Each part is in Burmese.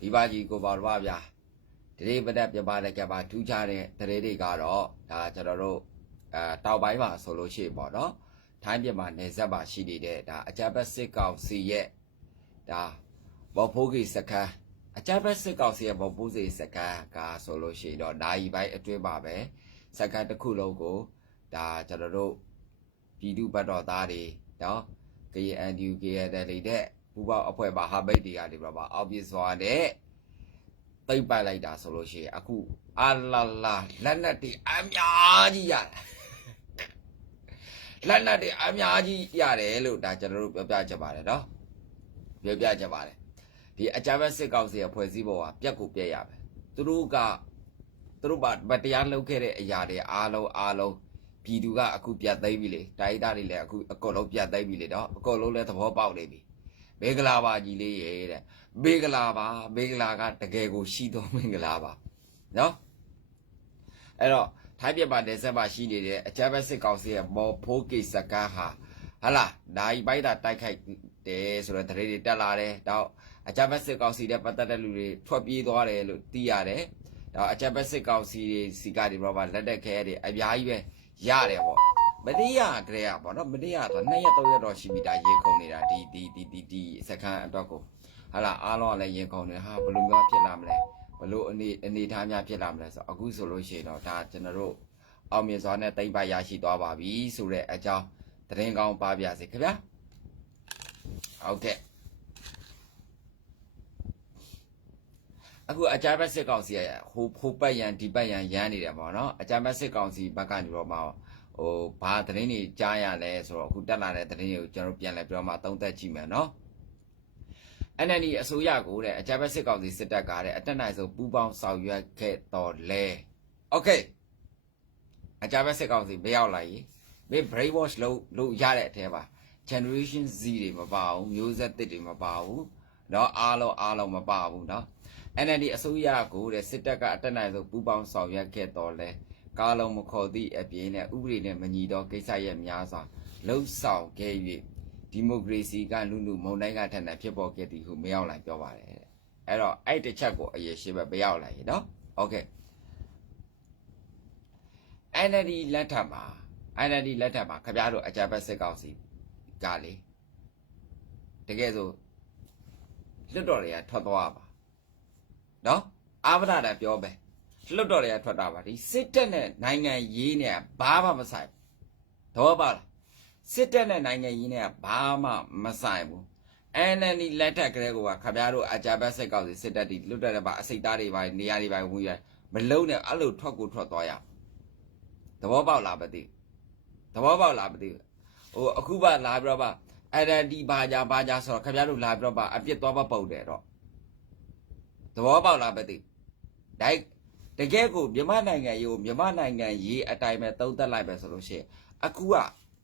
ဒီပါကြီးကိုပါတော့ဗျာဒီနေ့ပဒက်ပြပါတဲ့ကပါထူးခြားတဲ့တရေတွေကတော့ဒါကျွန်တော်တို့အဲတောက်ပိုင်းမှာဆိုလို့ရှိရင်ပေါ့နော်ထိုင်းပြည်မှာနေဆက်ပါရှိနေတဲ့ဒါအကြပ်ပတ်စစ်ကောင်စီရဲ့ဒါဘောဖိုးကြီးစကန်အကြပ်ပတ်စစ်ကောင်စီရဲ့ဘောဖိုးစီစကန်ကဆိုလို့ရှိရင်တော့ဓာကြီးပိုင်းအတွင်းပါပဲစကန်တစ်ခုလုံးကိုဒါကျွန်တော်တို့ပြည်သူ့ဘတ်တော်သားတွေနော် KNU KNL တဲ့ ပူပေါင်းအဖွဲ့ပါဟာဘိတ်တွေကနေပြပါအောက်ပြစွာတဲ့သိမ့်ပိုက်လိုက်တာဆိုလို့ရှိရင်အခုအလာလာလက်နက်တွေအများကြီးရတယ်လက်နက်တွေအများကြီးရတယ်လို့ဒါကျွန်တော်တို့ပြောပြချင်ပါတယ်နော်ပြောပြချင်ပါတယ်ဒီအကြမ်းဖက်စစ်ကောင်စီရဲ့ဖွဲ့စည်းပုံကပြက်ကိုပြက်ရမယ်သူတို့ကသူတို့ဗတရားလုပ်ခဲ့တဲ့အရာတွေအားလုံးအားလုံးပြည်သူကအခုပြတ်သိမ်းပြီလေတိုင်းသားတွေလည်းအခုအကုန်လုံးပြတ်သိမ်းပြီလေတော့အကုန်လုံးလည်းသဘောပေါက်နေပြီ မေဂလာပါကြီးလေးရေတဲ့မေဂလာပါမေဂလာကတကယ်ကိုရှိတော်မင်္ဂလာပါနော်အဲ့တော့ထိုင်းပြည်မှာနေဆက်မှာရှိနေတဲ့အကြမ်းဖက်စစ်ကောင်စီရဲ့မော်ဖိုးကိစကားဟာဟလာနိုင်ပိုက်တာတိုက်ခိုက်တယ်ဆိုတော့တရေတွေတက်လာတယ်တော့အကြမ်းဖက်စစ်ကောင်စီတဲ့ပတ်သက်တဲ့လူတွေထွက်ပြေးသွားတယ်လို့သိရတယ်တော့အကြမ်းဖက်စစ်ကောင်စီစီကဒီဘောပါလက်တက်ခဲတွေအများကြီးပဲရတယ်ပေါ့ မတရားကလေးอ่ะပေါ့နော်မတရားတော့2ရက်3ရက်တော့ရှိပြီဒါရေခုန်နေတာဒီဒီဒီဒီဒီစခန်းအတွက်ကိုဟာလာအားလုံးကလည်းရေခုန်နေဟာဘလို့များဖြစ်လာမလဲဘလို့အနေအနေထားများဖြစ်လာမလဲဆိုအခုဆိုလို့ရှိရင်တော့ဒါကျွန်တော်တို့အောင်မြင်စွာနဲ့တိမ့်ပါရရှိသွားပါပြီဆိုတဲ့အကြောင်းသတင်းကောင်းပါပြစေခင်ဗျာဟုတ်ကဲ့အခုအကြမ်းဖက်စစ်ကောင်စီရဲ့ဟိုဟိုပတ်ရန်ဒီပတ်ရန်ရမ်းနေတယ်ပေါ့နော်အကြမ်းဖက်စစ်ကောင်စီဘက်ကနေတော့မှ ဟိုဘာသတင်းတွေကြားရလဲဆိုတော့အခုတက်လာတဲ့သတင်းတွေကိုကျွန်တော်ပြန်လဲပြောမှသုံးသပ်ကြည့်မယ်နော် NND အစိုးရကိုတဲ့အကြမ်းဖက်စစ်ကောင်စီစစ်တပ်ကတဲ့အတက်နိုင်ဆုံးပူးပေါင်းဆောင်ရွက်ခဲ့တော်လဲโอเคအကြမ်းဖက်စစ်ကောင်စီမရောက်လာရင်မင်း brain wash လုပ်လုပ်ရတဲ့အထဲမှာ generation Z တွေမပါဘူးမျိုးဆက်သစ်တွေမပါဘူးเนาะအားလုံးအားလုံးမပါဘူးเนาะ NLD အစိုးရကိုတဲ့စစ်တပ်ကအတက်နိုင်ဆုံးပူးပေါင်းဆောင်ရွက်ခဲ့တော်လဲ ကားလုံးမခေါ်သည့်အပြင်နဲ့ဥပဒေနဲ့မညီသောကိစ္စရဲ့များစွာလှုပ်ဆောင်ခဲ့၍ဒီမိုကရေစီကလူလူမုံတိုင်းကထက်နဲ့ဖြစ်ပေါ်ခဲ့သည်ဟုမရောက်လိုက်ပြောပါတယ်တဲ့အဲ့တော့အဲ့တစ်ချက်ကိုအရေးရှိပဲမရောက်လိုက်ရေနော်โอเค NLD လက်ထက်မှာ NLD လက်ထက်မှာခင်ဗျားတို့အကြမ်းဖက်စစ်ကောင်စီကလေတကယ်ဆိုလွတ်တော်တွေကထွက်သွားပါ နော်အာဗဒတာပြောပဲ လွတ်တော်တွေကထွက်တာပါဒီစစ်တပ်နဲ့နိုင်ငံရေးနဲ့ဘာမှမဆိုင်တော့ပါလားစစ်တပ်နဲ့နိုင်ငံရေးနဲ့ဘာမှမဆိုင်ဘူး NND လက်ထက်ကလေးကခဗျားတို့အကြမ်းဖက်စစ်ကောက်စီစစ်တပ်ဒီလွတ်တဲ့ပါအစိတ်သားတွေပါနေရာတွေပါဝင်ရမလုံးနဲ့အဲ့လိုထွက်ကိုထွက်သွားရသဘောပေါက်လားမသိသဘောပေါက်လားမသိဟိုအခုပါလာပြီးတော့ပါ NND ဘာကြဘာကြဆိုတော့ခဗျားတို့လာပြီးတော့ပါအပြစ်သွားပါပုတ်တယ်တော့သဘောပေါက်လားမသိဒိုက် တကယ်ကိုမြန်မာနိုင်ငံရေးကိုမြန်မာနိုင်ငံရေးအတိုင်းပဲသုံးသပ်လိုက်ပဲဆိုလို့ရှိရင်အခုက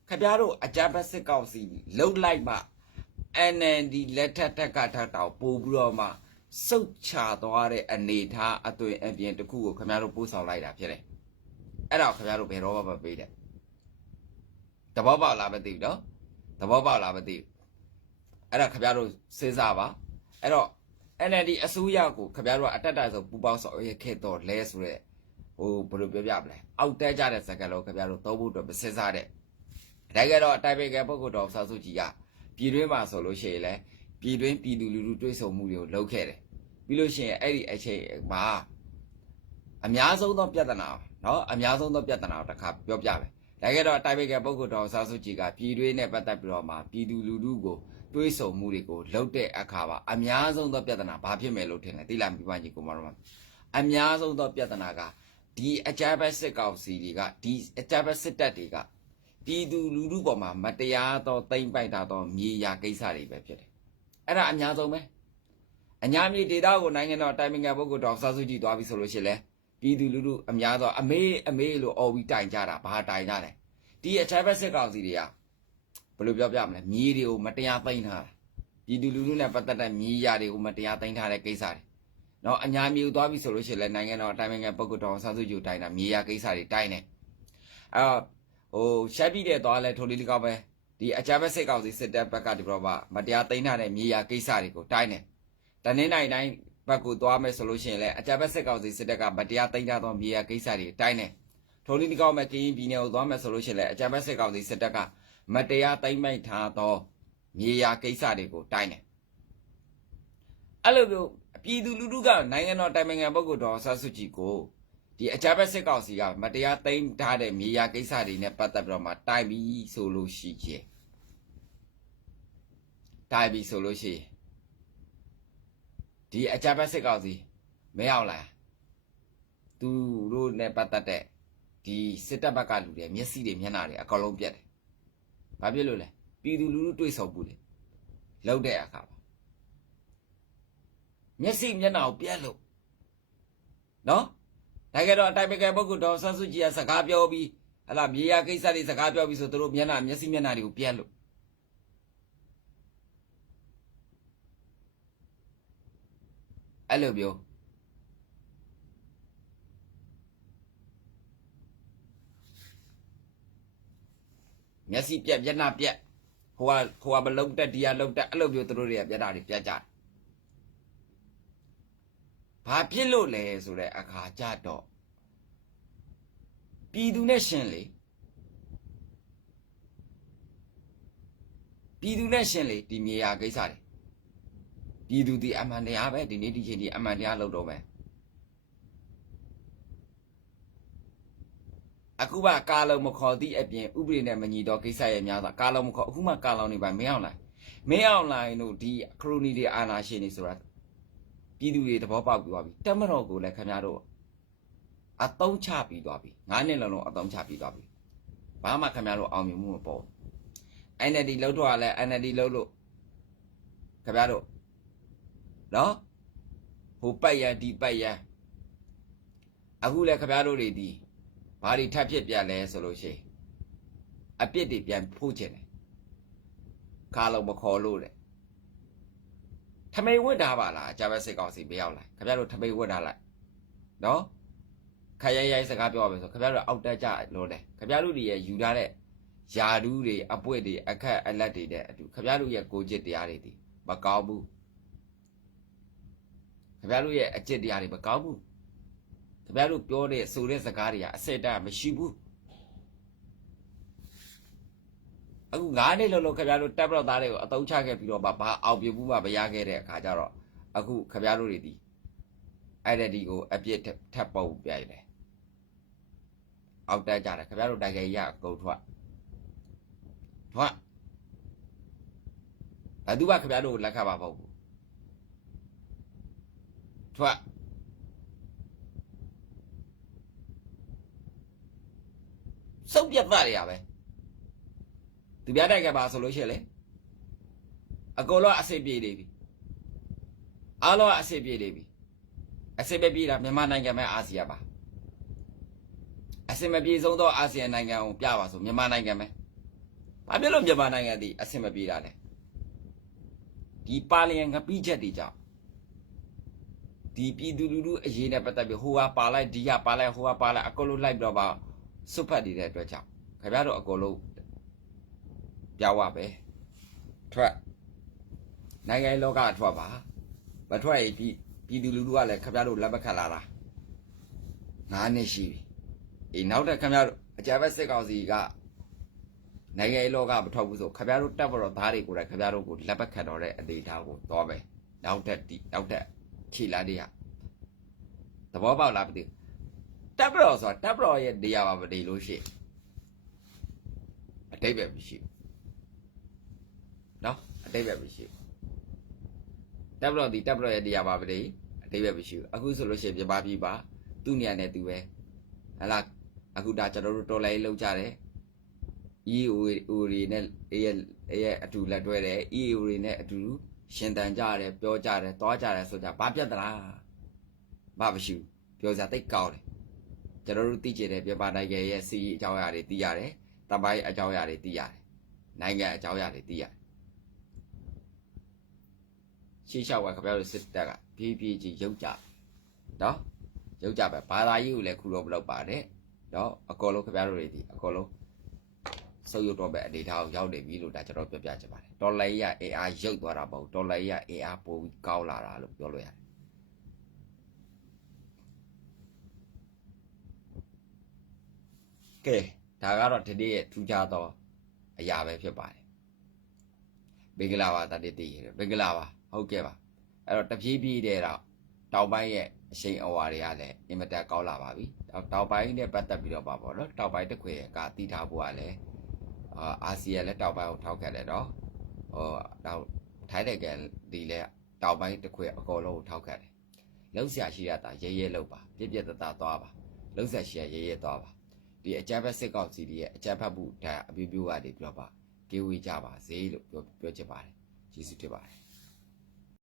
ခပြားတို့အကြမ်းဖက်စစ်ကောင်စီလှုပ်လိုက်မှ NND လက်ထက်တက်ကထက်တောင်ပို့ပြီးတော့မှစုတ်ချသွားတဲ့အနေထားအသွင်အပြင်တစ်ခုကိုခပြားတို့ပို့ဆောင်လိုက်တာဖြစ်တယ်အဲ့ဒါကိုခပြားတို့ဘယ်တော့မှမပေးတဲ့သဘောပေါက်လားမသိဘူးနော်သဘောပေါက်လားမသိဘူးအဲ့ဒါခပြားတို့စဉ်းစားပါအဲ့တော့ NLD အစိုးရကိုခင်ဗျားတို့ကအတက်တက်ဆုံးပူပေါင်းဆောင်ရွက်ခဲ့တော့လဲဆိုရက်ဟိုဘယ်လိုပြောပြမလဲအောက်တဲကြတဲ့စကားလုံးခင်ဗျားတို့သုံးဖို့အတွက်မစစ်စားတဲ့ဒါကြတော့အတိုင်ပင်ခံပုဂ္ဂိုလ်တော်ဆောက်စုကြည်ကပြည်တွင်းမှာဆိုလို့ရှိရင်လဲပြည်တွင်းပြည်သူလူထုတွေးဆုံမှုတွေကိုလုပ်ခဲ့တယ်ပြီးလို့ရှိရင်အဲ့ဒီအချိန်မှာအများဆုံးသောပြဿနာเนาะအများဆုံးသောပြဿနာကိုတစ်ခါပြောပြမယ်ဒါကြတော့အတိုင်ပင်ခံပုဂ္ဂိုလ်တော်ဆောက်စုကြည်ကပြည်တွင်းနဲ့ပတ်သက်ပြီးတော့မှပြည်သူလူထုကို တွေးဆုံမှုတွေကိုလှုပ်တဲ့အခါပါအများဆုံးသောပြဿနာဘာဖြစ်မယ်လို့ထင်လဲသိလားမိဘကြီးကိုမတော်အများဆုံးသောပြဿနာကဒီအကြမ်းဖက်စစ်ကောင်စီတွေကဒီအကြမ်းဖက်စစ်တပ်တွေကပြည်သူလူထုပေါ်မှာမတရားသောတိမ့်ပိုက်တာသောမြေယာကိစ္စတွေပဲဖြစ်တယ်အဲ့ဒါအများဆုံးပဲအညာမြေဒေတာကိုနိုင်ငံတော်တိုင်ပင်ခံပုဂ္ဂိုလ်တော်ဆာစုကြည်သွားပြီဆိုလို့ရှိရင်လေပြည်သူလူထုအများသောအမေးအမေးလို့អော်ပြီးတိုင်ကြတာဘာတိုင်ကြလဲဒီအကြမ်းဖက်စစ်ကောင်စီတွေက ဘယ်လိုပြောပြမလဲမြေတွေကိုမတရားသိမ်းထားတာပြည်သူလူထုနဲ့ပတ်သက်တဲ့မြေယာတွေကိုမတရားသိမ်းထားတဲ့ကိစ္စတွေနော်အညာမြေသွားပြီဆိုလို့ရှိရင်လည်းနိုင်ငံတော်အတိုင်းအငံပုဂ္ဂိုလ်တော်ဆာစုကြိုတိုင်းတာမြေယာကိစ္စတွေတိုင်းတယ်အဲဟိုရှက်ပြီးတဲ့သွားလဲထိုလေးလေးကောက်ပဲဒီအကြမ်းဖက်စစ်ကောင်စီစစ်တပ်ဘက်ကဒီဘက်မှာမတရားသိမ်းထားတဲ့မြေယာကိစ္စတွေကိုတိုင်းတယ်တနင်္လာနေ့တိုင်းဘက်ကိုသွားမယ်ဆိုလို့ရှိရင်လည်းအကြမ်းဖက်စစ်ကောင်စီစစ်တပ်ကမတရားသိမ်းထားသောမြေယာကိစ္စတွေတိုင်းတယ်ထိုလေးလေးကောက်မဲ့ကရင်ပြည်နယ်ကိုသွားမယ်ဆိုလို့ရှိရင်လည်းအကြမ်းဖက်စစ်ကောင်စီစစ်တပ်က မတရားသိမ်းမိတ်ထားသောမြေယာကိစ္စတွေကိုတိုင်းတယ်အဲ့လိုမျိုးပြည်သူလူထုကနိုင်ငံတော်တိုင်ပင်ခံပုဂ္ဂိုလ်တော်ဆတ်စုကြည်ကိုဒီအကြမ်းဖက်စစ်ကောင်စီကမတရားသိမ်းထားတဲ့မြေယာကိစ္စတွေနဲ့ပတ်သက်ပြီးတော့မှတိုင်ပြီးဆိုလို့ရှိရင်တိုင်ပြီးဆိုလို့ရှိရင်ဒီအကြမ်းဖက်စစ်ကောင်စီမဲအောင်လာသူတို့နဲ့ပတ်သက်တဲ့ဒီစစ်တပ်ဘက်ကလူတွေမျက်စိတွေမျက်နှာတွေအကောင်လုံးပြတ်တယ်။ ဘာဖြစ်လို့လဲပြည်သူလူထုတွေးဆောင်ဘူးလေလောက်တဲ့အခါပါမျက်စိမျက်နှာကိုပြတ်လို့နော်ဒါကြတော့အတိုင်ပင်ခံပုဂ္ဂိုလ်တော်ဆန်းစုကြည်ကစကားပြောပြီးဟလာမြေယာကိစ္စတွေစကားပြောပြီးဆိုသူတို့မျက်နှာမျက်စိမျက်နှာတွေကိုပြတ်လို့အဲ့လိုပြော မျက်စိပြက်မျက်နှာပြက်ဟိုကဟိုကမလုံးတက်ဒီကလုံးတက်အဲ့လိုမျိုးသူတို့တွေကပြက်တာတွေပြက်ကြတယ်ဘာဖြစ်လို့လဲဆိုတဲ့အခါကြတော့ပြည်သူနဲ့ရှင်လေပြည်သူနဲ့ရှင်လေဒီမြေယာကိစ္စတွေပြည်သူဒီအမှန်တရားပဲဒီနေ့ဒီချိန်ဒီအမှန်တရားလုပ်တော့မယ် အခုမှကာလုံမခေါ်သည့်အပြင်ဥပဒေနဲ့မညီတော့ကိစ္စရဲ့များစွာကာလုံမခေါ်အခုမှကာလုံနေပါမင်းအောင်လိုက်မင်းအောင်လိုက်တို့ဒီခရိုနီတွေအာနာရှင်တွေဆိုတာပြည်သူတွေသဘောပေါက်ပြီးသွားပြီတက်မတော်ကိုလည်းခင်ဗျားတို့အတုံးချပြီးသွားပြီငါးနှစ်လုံးလုံးအတုံးချပြီးသွားပြီဘာမှခင်ဗျားတို့အောင်မြင်မှုမပေါ် NLD လောက်တော့လည်း NLD လောက်လို့ခင်ဗျားတို့နော်ဟိုပတ်ရန်ဒီပတ်ရန်အခုလည်းခင်ဗျားတို့တွေဒီ ဘာတွေထပ်ဖြစ်ပြန်လဲဆိုလို့ရှိရင်အပြစ်တွေပြန်ဖို့ချင်တယ်ခါလုံးမခေါ်လို့တဲ့ထမိန်ဝတ်တာပါလားဂျာဘက်စစ်ကောင်စီမရောက်လာခင်ဗျားတို့ထမိန်ဝတ်တာလိုက်နော်ခရရိုက်စကားပြောပါမယ်ဆိုခင်ဗျားတို့အောက်တက်ကြလို့တယ်ခင်ဗျားတို့တွေရယူထားတဲ့ယာဒူးတွေအပွင့်တွေအခက်အလက်တွေတဲ့အတူခင်ဗျားတို့ရဲ့ကိုကြစ်တရားတွေဒီမကောင်းဘူးခင်ဗျားတို့ရဲ့အကျစ်တရားတွေမကောင်းဘူး ခင်ဗျားတို့ပြောတဲ့ဆိုတဲ့စကားတွေကအစစ်တမရှိဘူးအခုငါးနှစ်လုံးလုံးခင်ဗျားတို့တက်ပတော့သားတွေကိုအတုံးချခဲ့ပြီးတော့မှဘာအောင်ပြမှုမှမရခဲ့တဲ့အခါကျတော့အခုခင်ဗျားတို့တွေဒီအဲ့ဒါဒီကိုအပြစ်ထပ်ပုံပြိုင်တယ်အောက်တက်ကြတယ်ခင်ဗျားတို့တိုင်ကြရအကုန်ထွက်ထွက်ဘယ်သူမှခင်ဗျားတို့ကိုလက်ခတ်ပါမဟုတ်ဘူးထွက် စုပ်ပြတ်သားတွေရပဲသူပြတိုက်ကပါဆိုလို့ရှိရင်လေအကုန်လုံးအစစ်ပြေးနေပြီအားလုံးအစစ်ပြေးနေပြီအစစ်ပဲပြေးတာမြန်မာနိုင်ငံပဲအာဆီယံပါအစစ်မပြေဆုံးသောအာဆီယံနိုင်ငံကိုပြပါဆိုမြန်မာနိုင်ငံပဲဘာဖြစ်လို့မြန်မာနိုင်ငံဒီအစစ်မပြေတာလဲဒီပါလျံငပိချက်တွေကြောင့်ဒီပြည်သူလူထုအရေးနဲ့ပတ်သက်ပြီးဟိုဟာပါလိုက်ဒီဟာပါလိုက်ဟိုဟာပါလိုက်အကုန်လုံးလိုက်ပြီးတော့ပါ စွတ်ဖတ်နေတဲ့အတွက်ကြောင့်ခင်ဗျားတို့အကုန်လုံးပြောင်းရပဲထွက်နိုင်ငံလောကထွက်ပါမထွက်ရင်ပြည်ပြည်သူလူထုကလည်းခင်ဗျားတို့လက်မခတ်လာတာငါးနှစ်ရှိပြီအေးနောက်တက်ခင်ဗျားတို့အကြမ်းဖက်စစ်ကောင်စီကနိုင်ငံလောကမထွက်ဘူးဆိုခင်ဗျားတို့တက်ပေါ်တော့သားတွေကိုလည်းခင်ဗျားတို့ကိုလက်မခတ်တော့တဲ့အနေအထားကိုသွားမယ်နောက်တက်ဒီနောက်တက်ခြေလာတွေကသဘောပေါက်လားမသိဘူး တက်ပတော်ဆိုတာတက်ပတော်ရဲ့နေရာမှာမနေလို့ရှိရင်အတိတ်ပဲမရှိဘူးနော်အတိတ်ပဲမရှိဘူးတက်ပတော်ဒီတက်ပတော်ရဲ့နေရာမှာမနေအတိတ်ပဲမရှိဘူးအခုဆိုလို့ရှိရင်ပြပါပြီပါသူ့နေရာနဲ့သူပဲဟလာအခုဒါကျွန်တော်တို့တော်လိုင်းလောက်ကြတယ် EO တွေနဲ့ရဲ့ရဲ့အတူလက်တွဲတယ် EO တွေနဲ့အတူရှင်တန်ကြတယ်ပြောကြတယ်သွားကြတယ်ဆိုကြဘာပြတ်သလားဘာမရှိဘူးပြောစရာတိတ်ကောင်းတယ် ကျွန်တော်တို့သိကျင်တဲ့မြန်မာနိုင်ငံရဲ့စီးရီအကြောင်းအရာတွေသိရတယ်တပိုင်းအကြောင်းအရာတွေသိရတယ်နိုင်ငံအကြောင်းအရာတွေသိရတယ်ရှေ့လျှောက်ကခင်ဗျားတို့စစ်တပ်ကပြေးပြေးကြီးရုပ်ကြနော်ရုပ်ကြပဲဘာသာရေးကိုလည်းခုတော့မလုပ်ပါနဲ့နော်အကောလုံးခင်ဗျားတို့တွေဒီအကောလုံးဆုပ်ယုပ်တော့ပဲအနေထားကိုရောက်နေပြီလို့ဒါကျွန်တော်ပြောပြချင်ပါတယ်ဒေါ်လာကြီးကအေအားရုပ်သွားတာမဟုတ်ဒေါ်လာကြီးကအေအားပိုပြီးကောင်းလာတာလို့ပြောလို့ရတယ် ကဲဒါကတော့ဒီနေ့ရဲ့ထူးခြားသောအရာပဲဖြစ်ပါတယ်မင်္ဂလာပါတတိတိရေမင်္ဂလာပါဟုတ်ကဲ့ပါအဲ့တော့တပြေးပြေးတဲ့တော့တောင်ပိုင်းရဲ့အရှိန်အဝါတွေကလည်းအင်မတန်ကောင်းလာပါပြီတောင်တောင်ပိုင်းနဲ့ပတ်သက်ပြီးတော့ပါပေါ့နော်တောင်ပိုင်းတစ်ခွေကတည်ထားဖို့ကလည်းအာအာဆီယံလည်းတောင်ပိုင်းကိုထောက်ခံတယ်နော်ဟိုတော့ထိုင်းနိုင်ငံဒီလည်းတောင်ပိုင်းတစ်ခွေအကုန်လုံးကိုထောက်ခံတယ်လှုပ်ရှားရှိရတာရဲရဲလှုပ်ပါပြက်ပြက်တသားသွားပါလှုပ်ရှားရှိရရဲရဲသွားပါ ဒီအကြမ်းဖက်စစ်ကောင်စီရဲ့အကြမ်းဖက်မှုဒါအပြည့်ပြည့်ကနေပြောပါကေဝေးကြပါစေလို့ပြောပြောချင်ပါတယ်ကျေးဇူးတင်ပါတယ်